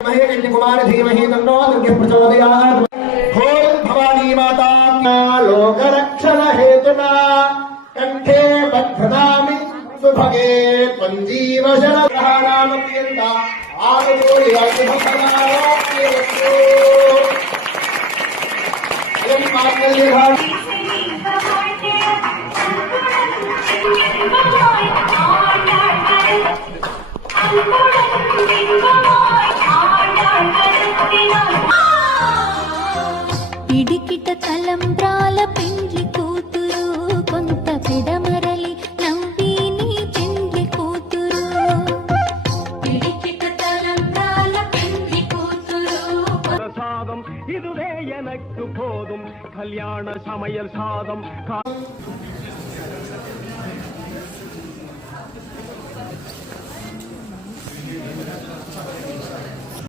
कुमार धीमहि तन्नो दुर्गे प्रचोदयात्। ओम भवानी माता लोकरक्षण हेतुना कंठे बध्नामि सुभगे पंजीव शरणामत्यन्ता आगोरि अशुभफलारोग्यवस्तु यं मांगल्यधाम పిడికిట తలంబ్రాల పెండ్లి కూతురు కొంత పెడమరలి నవ్వి నీ పెండ్లి కూతురు పిడికిట తలంబ్రాల పెండ్లి కూతురు சாதம் இதுவே எனக்கு போதும் கல்யாண சமையல் சாதம்